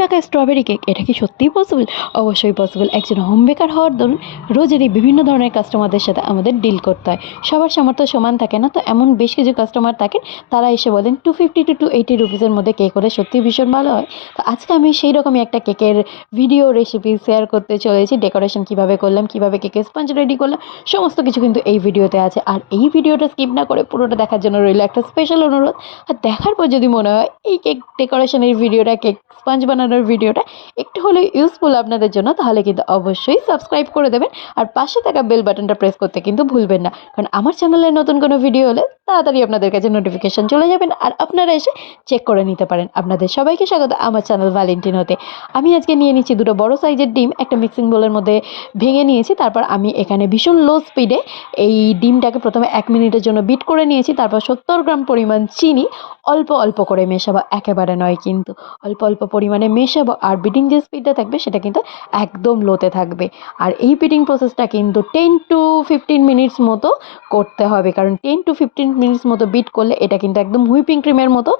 টাকায় strawberry cake, এটা কি সত্যিই পসিবল? অবশ্যই পসিবল। একজন হোম বেকার হওয়ার দরুন রোজেরই বিভিন্ন ধরনের কাস্টমারদের সাথে আমাদের ডিল করতে হয়। সবার সামর্থ্য সমান থাকে না, তো এমন বেশ কিছু কাস্টমার থাকেন, তারা এসে বলেন 250 টু 280 রুপিসের মধ্যে কেক হলে সত্যিই ভীষণ ভালো হয়। তো আজকে আমি সেই রকমই একটা কেকের ভিডিও রেসিপি শেয়ার করতে চলেছি। ডেকোরেশন কিভাবে করলাম, কিভাবে কেকের স্পঞ্জ রেডি করলাম, সমস্ত কিছু কিন্তু এই ভিডিওতে আছে। আর এই ভিডিওটা স্কিপ না করে পুরোটা দেখার জন্য রইল একটা স্পেশাল অনুরোধ। আর দেখার পর যদি মনে হয় এই কেক ডেকোরেশনের ভিডিওটা, কেক স্পঞ্জ বানানোর ভিডিওটা একটু হলেও ইউজফুল আপনাদের জন্য, তাহলে কিন্তু অবশ্যই সাবস্ক্রাইব করে দেবেন। আর পাশে থাকা বেল বাটনটা প্রেস করতে কিন্তু ভুলবেন না, কারণ আমার চ্যানেলে নতুন কোনো ভিডিও হলে তাড়াতাড়ি আপনাদের কাছে নোটিফিকেশন চলে যাবেন আর আপনারা এসে চেক করে নিতে পারেন। আপনাদের সবাইকে স্বাগত আমার চ্যানেল ভ্যালেন্টিনোতে। আমি আজকে নিয়ে নিচ্ছি দুটো বড় সাইজের ডিম, একটা মিক্সিং বোলের মধ্যে ভেঙে নিয়েছি। তারপর আমি এখানে ভীষণ লো স্পিডে এই ডিমটাকে প্রথমে 1 মিনিটের জন্য বিট করে নিয়েছি। তারপর 70 গ্রাম পরিমাণ চিনি অল্প অল্প করে মেশাবো, একেবারে নয় কিন্তু, অল্প অল্প পরিমাণে মেশাবো। আর বিটিং যে স্পিডটা থাকবে সেটা কিন্তু একদম লোতে থাকবে। আর এই বিটিং প্রসেসটা কিন্তু 10 টু 15 মিনিটস মতো করতে হবে, কারণ 10 টু 15 মিনিটস মতো বিট করলে এটা কিন্তু একদম হুইপিং ক্রিমের মতো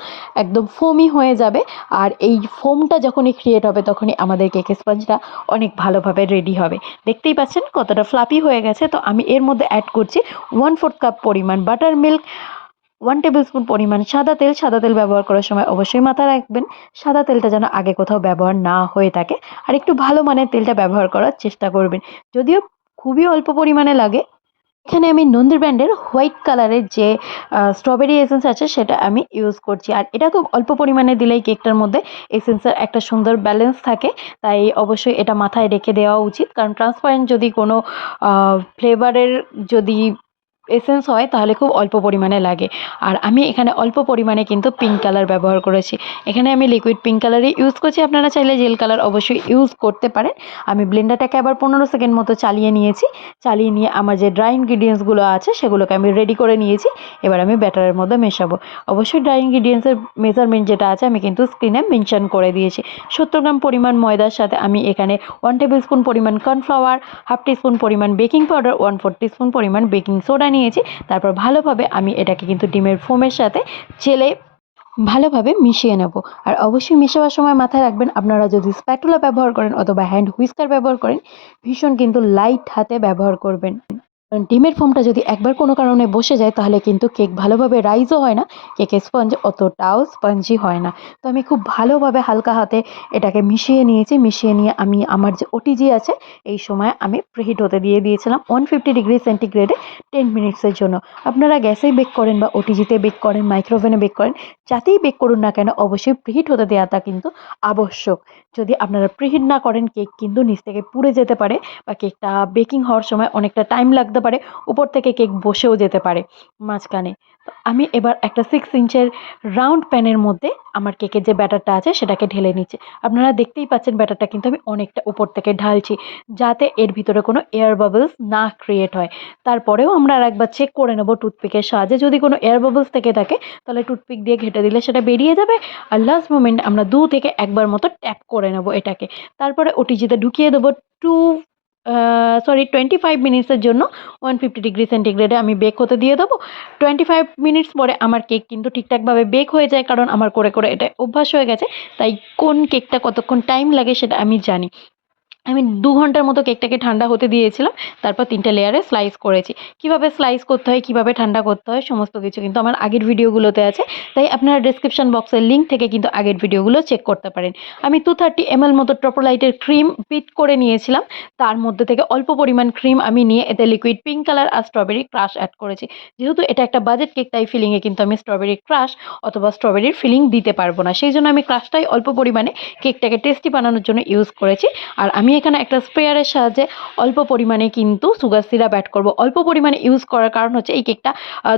একদম ফোমি হয়ে যাবে। আর এই ফোমটা যখনই ক্রিয়েট হবে তখনই আমাদের কেকের স্পঞ্জটা অনেক ভালোভাবে রেডি হবে। দেখতেই পাচ্ছেন কতটা ফ্লাপি হয়ে গেছে। তো আমি এর মধ্যে অ্যাড করছি 1/4 কাপ পরিমাণ বাটার মিল্ক, 1 টেবিল স্পুন পরিমাণ সাদা তেল। সাদা তেল ব্যবহার করার সময় অবশ্যই মাথায় রাখবেন সাদা তেলটা যেন আগে কোথাও ব্যবহার না হয়ে থাকে, আর একটু ভালো মানের তেলটা ব্যবহার করার চেষ্টা করবেন। যদিও খুবই অল্প পরিমাণে লাগে। এখানে আমি নন্দী ব্র্যান্ডের হোয়াইট কালারের যে স্ট্রবেরি এসেন্স আছে সেটা আমি ইউজ করছি। আর এটা খুব অল্প পরিমাণে দিলেই কেকটার মধ্যে এসেন্সের একটা সুন্দর ব্যালেন্স থাকে, তাই অবশ্যই এটা মাথায় রেখে দেওয়া উচিত। কারণ ট্রান্সপারেন্ট যদি কোনো ফ্লেভারের যদি এসেন্স হয় তাহলে খুব অল্প পরিমাণে লাগে। আর আমি এখানে অল্প পরিমাণে কিন্তু পিঙ্ক কালার ব্যবহার করেছি। এখানে আমি লিকুইড পিঙ্ক কালারই ইউজ করছি, আপনারা চাইলে জেল কালার অবশ্যই ইউজ করতে পারেন। আমি ব্লেন্ডারটাকে আবার 15 সেকেন্ড মতো চালিয়ে নিয়েছি। চালিয়ে নিয়ে আমার যে ড্রাই ইনগ্রিডিয়েন্টসগুলো আছে সেগুলোকে আমি রেডি করে নিয়েছি। এবার আমি ব্যাটারের মধ্যে মেশাবো। অবশ্যই ড্রাই ইনগ্রিডিয়েন্টসের মেজারমেন্ট যেটা আছে আমি কিন্তু স্ক্রিনে মেনশন করে দিয়েছি। 70 গ্রাম পরিমাণ ময়দার সাথে আমি এখানে 1 টেবিল স্পুন পরিমাণ কর্নফ্লাওয়ার, 1/2 টিস্পুন পরিমাণ বেকিং পাউডার, 1/4 টিস্পুন পরিমাণ বেকিং সোডা নিয়েছি। তারপর ভালোভাবে আমি এটাকে কিন্তু ডিমের ফোমের সাথে চেলে ভালোভাবে মিশিয়ে নেব। আর অবশ্যই মেশাবার সময় মাথায় রাখবেন, আপনারা যদি স্প্যাটুলা ব্যবহার করেন অথবা হ্যান্ড হুইস্কার ব্যবহার করেন, ভীষণ কিন্তু লাইট হাতে ব্যবহার করবেন। কারণ ডিমের ফোমটা যদি একবার কোনো কারণে বসে যায় তাহলে কিন্তু কেক ভালোভাবে রাইজও হয় না, কেকের স্পঞ্জ অতটাও স্পঞ্জি হয় না। তো আমি খুব ভালোভাবে হালকা হাতে এটাকে মিশিয়ে নিয়েছি। মিশিয়ে নিয়ে আমি আমার যে ওটিজি আছে এই সময় আমি প্রিহিট হতে দিয়ে দিয়েছিলাম 150 ডিগ্রি সেন্টিগ্রেডে 10 মিনিটসের জন্য। আপনারা গ্যাসেই বেক করেন বা ওটিজিতে বেক করেন, মাইক্রোওভেনে বেক করেন, যাতেই বেক করুন না কেন অবশ্যই প্রিহিট হতে দেওয়াটা কিন্তু আবশ্যক। যদি আপনারা প্রিহিট না করেন কেক কিন্তু নিচ থেকে পুড়ে যেতে পারে, বা কেকটা বেকিং হওয়ার সময় অনেকটা টাইম লাগতে পারে, উপর থেকে কেক বসেও যেতে পারে মাঝখানে। তো আমি এবার একটা 6 ইঞ্চের রাউন্ড প্যানের মধ্যে আমার কেকের যে ব্যাটারটা আছে সেটাকে ঢেলে নিচ্ছি। আপনারা দেখতেই পাচ্ছেন ব্যাটারটা কিন্তু আমি অনেকটা উপর থেকে ঢালছি, যাতে এর ভিতরে কোনো এয়ার বাবলস না ক্রিয়েট হয়। তারপরেও আমরা আরেকবার চেক করে নেব টুথপিকের সাহায্যে, যদি কোনো এয়ার বাবলস থেকে থাকে তাহলে টুথপিক দিয়ে ঘেঁটে দিলে সেটা বেরিয়ে যাবে। আর লাস্ট মোমেন্ট আমরা 2 থেকে একবার মতো ট্যাপ করে নেব এটাকে। তারপরে ওটিজিতে ঢুকিয়ে দেবো 25 মিনিটসের জন্য 150 ডিগ্রি সেন্টিগ্রেডে আমি বেক হতে দিয়ে দেবো। 25 মিনিটস পরে আমার কেক কিন্তু ঠিকঠাকভাবে বেক হয়ে যায়, কারণ আমার করে করে এটা অভ্যাস হয়ে গেছে। তাই কোন কেকটা কতক্ষণ টাইম লাগে সেটা আমি জানি। আমি 2 ঘন্টার মতো কেকটাকে ঠান্ডা হতে দিয়েছিলাম। তারপর 3টে লেয়ারে স্লাইস করেছি। কিভাবে স্লাইস করতে হয়, কিভাবে ঠান্ডা করতে হয় সমস্ত কিছু কিন্তু আমার আগের ভিডিওগুলোতে আছে। তাই আপনারা ডেসক্রিপশন বক্সের লিঙ্ক থেকে কিন্তু আগের ভিডিওগুলো চেক করতে পারেন। আমি 230 ml মতো ট্রোপোলাইটের ক্রিম বিট করে নিয়েছিলাম। তার মধ্যে থেকে অল্প পরিমাণ ক্রিম আমি নিয়ে এতে লিকুইড পিঙ্ক কালার আর স্ট্রবেরি ক্রাশ অ্যাড করেছি। যেহেতু এটা একটা বাজেট কেক তাই ফিলিংয়ে কিন্তু আমি স্ট্রবেরি ক্রাশ অথবা স্ট্রবেরির ফিলিং দিতে পারবো না। সেই জন্য আমি ক্রাশটাই অল্প পরিমাণে কেকটাকে টেস্টি বানানোর জন্য ইউজ করেছি। আর আমি এখানে একটা স্প্রেয়ারের সাহায্যে অল্প পরিমাণে কিন্তু সুগার সিরাপ অ্যাড করব। অল্প পরিমাণে ইউজ করার কারণ হচ্ছে এই কেকটা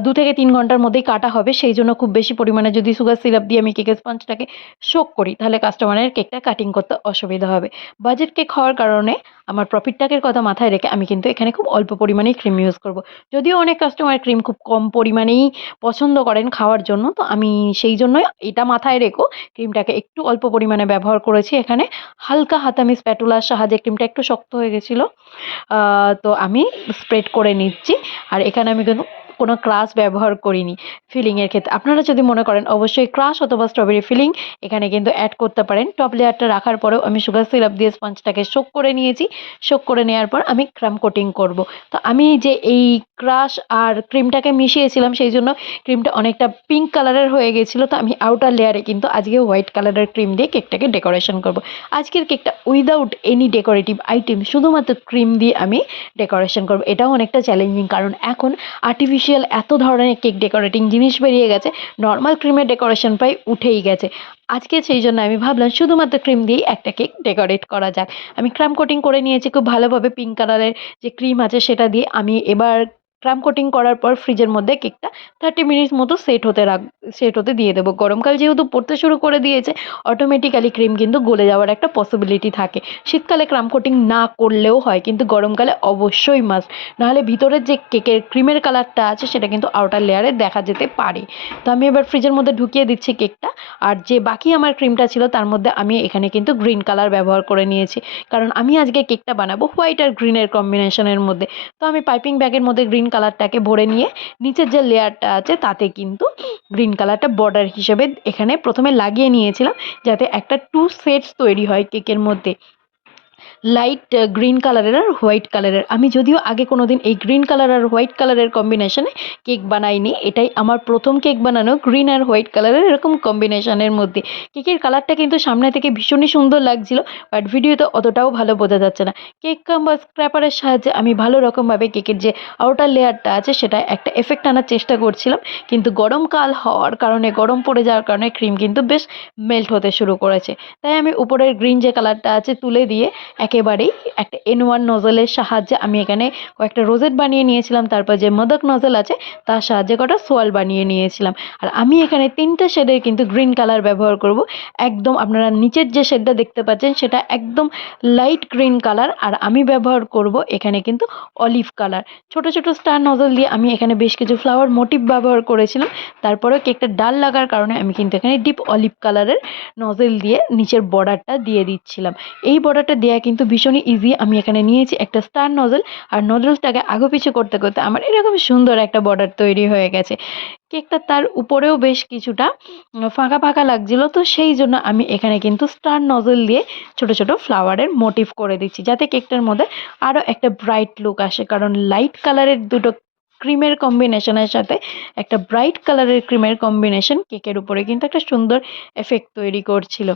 2 থেকে 3 ঘন্টার মধ্যেই কাটা হবে। সেই জন্য খুব বেশি পরিমাণে যদি সুগার সিরাপ দিয়ে আমি কেকের স্পঞ্জটাকে সোক করি তাহলে কাস্টমারের কেকটা কাটিং করতে অসুবিধা হবে। বাজেট কেক হওয়ার কারণে আমার প্রফিটটাকের কথা মাথায় রেখে আমি কিন্তু এখানে খুব অল্প পরিমাণেই ক্রিম ইউজ করব। যদিও অনেক কাস্টমার ক্রিম খুব কম পরিমাণেই পছন্দ করেন খাওয়ার জন্য, তো আমি সেই জন্যই এটা মাথায় রেখো ক্রিমটাকে একটু অল্প পরিমাণে ব্যবহার করেছি এখানে। হালকা হাতে আমি স্প্যাটুলার সাহায্যে, ক্রিমটা একটু শক্ত হয়ে গেছিলো, তো আমি স্প্রেড করে নিচ্ছি। আর এখানে আমি কিন্তু কোনো ক্রাশ ব্যবহার করিনি ফিলিংয়ের ক্ষেত্রে। আপনারা যদি মনে করেন অবশ্যই ক্রাশ অথবা স্ট্রবেরি ফিলিং এখানে কিন্তু অ্যাড করতে পারেন। টপ লেয়ারটা রাখার পরেও আমি সুগার সিরাপ দিয়ে স্পঞ্জটাকে সোক করে নিয়েছি। সোক করে নেওয়ার পর আমি ক্রাম কোটিং করব। তো আমি যে এই ক্রাশ আর ক্রিমটাকে মিশিয়েছিলাম সেই জন্য ক্রিমটা অনেকটা পিঙ্ক কালারের হয়ে গেছিলো। তো আমি আউটার লেয়ারে কিন্তু আজকে হোয়াইট কালারের ক্রিম দিয়ে কেকটাকে ডেকোরেশন করব। আজকের কেকটা উইদাউট এনি ডেকোরেটিভ আইটেম, শুধুমাত্র ক্রিম দিয়ে আমি ডেকোরেশন করব। এটাও অনেকটা চ্যালেঞ্জিং, কারণ এখন আর্টিফিশিয়াল এত ধরনের কেক ডেকোরেটিং জিনিস বেরিয়ে গেছে, নর্মাল ক্রিমের ডেকোরেশন প্রায় উঠেই গেছে। আজকে সেই জন্য আমি ভাবলাম শুধুমাত্র ক্রিম দিয়েই একটা কেক ডেকোরেট করা যাক। আমি ক্রাম কোটিং করে নিয়েছি খুব ভালোভাবে, পিঙ্ক কালারের যে ক্রিম আছে সেটা দিয়ে। আমি এবার ক্রাম কোটিং করার পর ফ্রিজের মধ্যে কেকটা 30 মিনিটস মতো সেট হতে দিয়ে দেবো। গরমকাল যেহেতু পড়তে শুরু করে দিয়েছে, অটোমেটিক্যালি ক্রিম কিন্তু গলে যাওয়ার একটা পসিবিলিটি থাকে। শীতকালে ক্রাম কোটিং না করলেও হয়, কিন্তু গরমকালে অবশ্যই মাস্ট, নাহলে ভিতরের যে কেকের ক্রিমের কালারটা আছে সেটা কিন্তু আউটার লেয়ারে দেখা যেতে পারে। তো আমি এবার ফ্রিজের মধ্যে ঢুকিয়ে দিচ্ছি কেকটা। আর যে বাকি আমার ক্রিমটা ছিল তার মধ্যে আমি এখানে কিন্তু গ্রিন কালার ব্যবহার করে নিয়েছি, কারণ আমি আজকে কেকটা বানাবো হোয়াইট আর গ্রিনের কম্বিনেশনের মধ্যে। তো আমি পাইপিং ব্যাগের মধ্যে গ্রিন কালারটাকে ভরে নিয়ে নিচের যে লেয়ারটা আছে তাতে কিন্তু গ্রিন কালারটা বর্ডার হিসেবে এখানে প্রথমে লাগিয়ে নিয়েছিলাম, যাতে একটা টু সেটস তৈরি হয় কেকের মধ্যে, লাইট গ্রিন কালারের আর হোয়াইট কালারের। আমি যদিও আগে কোনো দিন এই গ্রিন কালার আর হোয়াইট কালারের কম্বিনেশনে কেক বানাইনি, এটাই আমার প্রথম কেক বানানো গ্রিন আর হোয়াইট কালারের এরকম কম্বিনেশনের মধ্যে। কেকের কালারটা কিন্তু সামনে থেকে ভীষণই সুন্দর লাগছিল, বাট ভিডিওতে অতটাও ভালো বোঝা যাচ্ছে না। কেক বা স্ক্র্যাপারের সাহায্যে আমি ভালো রকমভাবে কেকের যে আউটার লেয়ারটা আছে সেটা একটা এফেক্ট আনার চেষ্টা করছিলাম, কিন্তু গরমকাল হওয়ার কারণে, গরম পড়ে যাওয়ার কারণে ক্রিম কিন্তু বেশ মেল্ট হতে শুরু করেছে। তাই আমি উপরের গ্রিন যে কালারটা আছে তুলে দিয়ে একেবারেই একটা N1 নজলের সাহায্যে আমি এখানে কয়েকটা রোজেট বানিয়ে নিয়েছিলাম। তারপর যে মোদক নজল আছে তার সাহায্যে কটা সোয়াল বানিয়ে নিয়েছিলাম। আর আমি এখানে 3টে শেডের কিন্তু গ্রিন কালার ব্যবহার করব। একদম আপনারা নিচের যে শেডটা দেখতে পাচ্ছেন সেটা একদম লাইট গ্রিন কালার, আর আমি ব্যবহার করব এখানে কিন্তু অলিভ কালার। ছোট ছোট স্টার নজল দিয়ে আমি এখানে বেশ কিছু ফ্লাওয়ার মোটিভ ব্যবহার করেছিলাম। তারপরেও কেকটা ডাল লাগার কারণে আমি কিন্তু এখানে ডিপ অলিভ কালারের নজল দিয়ে নিচের বর্ডারটা দিয়ে দিচ্ছিলাম। এই বর্ডারটা দেওয়া কিন্তু ভীষণই ইজি। আমি এখানে নিয়েছি একটা স্টার নজল, আর নজলটাকে আগুপিছু করতে করতে আমার এরকম সুন্দর একটা বর্ডার তৈরি হয়ে গেছে। কেকটা তার উপরেও বেশ কিছুটা ফাঁকা ফাঁকা লাগছিল, তো সেই জন্য আমি এখানে কিন্তু স্টার নজল দিয়ে ছোট ছোট ফ্লাওয়ারের মোটিভ করে দিচ্ছি, যাতে কেকটার মধ্যে আরও একটা ব্রাইট লুক আসে। কারণ লাইট কালারের দুটো ক্রিমের কম্বিনেশনের সাথে একটা ব্রাইট কালারের ক্রিমের কম্বিনেশন কেকের উপরে কিন্তু একটা সুন্দর এফেক্ট তৈরি করছিল।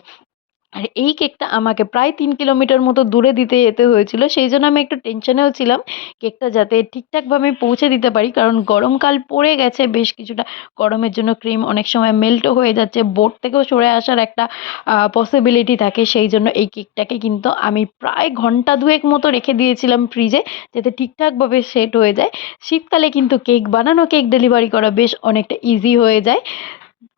আর এই কেকটা আমাকে প্রায় 3 কিলোমিটার মতো দূরে দিতে যেতে হয়েছিল, সেই জন্য আমি একটু টেনশনেও ছিলাম কেকটা যাতে ঠিকঠাকভাবে পৌঁছে দিতে পারি, কারণ গরমকাল পড়ে গেছে বেশ কিছুটা। গরমের জন্য ক্রিম অনেক সময় মেল্টও হয়ে যাচ্ছে, বোর্ড থেকেও সরে আসার একটা পসিবিলিটি থাকে। সেই জন্য এই কেকটাকে কিন্তু আমি প্রায় ঘন্টা দুয়েক মতো রেখে দিয়েছিলাম ফ্রিজে, যাতে ঠিকঠাকভাবে সেট হয়ে যায়। শীতকালে কিন্তু কেক বানানো, কেক ডেলিভারি করা বেশ অনেকটা ইজি হয়ে যায়,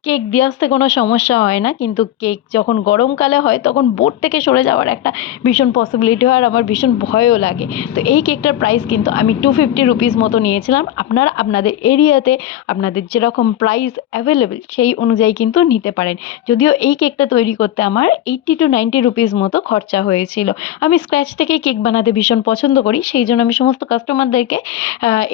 কেক দিয়ে আসতে কোনো সমস্যা হয় না। কিন্তু কেক যখন গরমকালে হয় তখন বোর্ড থেকে সরে যাওয়ার একটা ভীষণ পসিবিলিটি হয়, আর আমার ভীষণ ভয়ও লাগে। তো এই কেকটার প্রাইস কিন্তু আমি 250 রুপিস মতো নিয়েছিলাম। আপনারা আপনাদের এরিয়াতে আপনাদের যেরকম প্রাইস অ্যাভেলেবেল সেই অনুযায়ী কিন্তু নিতে পারেন। যদিও এই কেকটা তৈরি করতে আমার 80 to 90 রুপিস মতো খরচা হয়েছিল। আমি স্ক্র্যাচ থেকেই কেক বানাতে ভীষণ পছন্দ করি, সেই জন্য আমি সমস্ত কাস্টমারদেরকে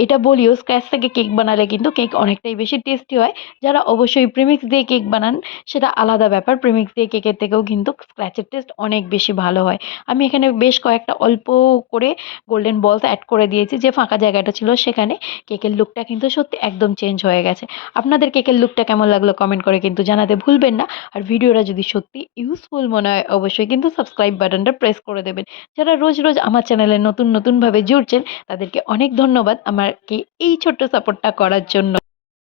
এটা বলিও, স্ক্র্যাচ থেকে কেক বানালে কিন্তু কেক অনেকটাই বেশি টেস্টি হয়। যারা অবশ্যই প্রিমিক্স দিয়ে কেক বানান সেটা আলাদা ব্যাপার, প্রিমিক্স দিয়ে কেকের থেকেও কিন্তু স্ক্র্যাচের টেস্ট অনেক বেশি ভালো হয়। আমি এখানে বেশ কয়েকটা অল্প করে গোল্ডেন বলস অ্যাড করে দিয়েছি, যে ফাঁকা জায়গাটা ছিল সেখানে। কেকের লুকটা কিন্তু সত্যি একদম চেঞ্জ হয়ে গেছে। আপনাদের কেকের লুকটা কেমন লাগলো কমেন্ট করে কিন্তু জানাতে ভুলবেন না। আর ভিডিওটা যদি সত্যি ইউজফুল মনে হয় অবশ্যই কিন্তু সাবস্ক্রাইব বাটনটা প্রেস করে দেবেন। যারা রোজ রোজ আমার চ্যানেলে নতুন নতুনভাবে জুড়ছেন তাদেরকে অনেক ধন্যবাদ আমাকে এই ছোট্ট সাপোর্টটা করার জন্য।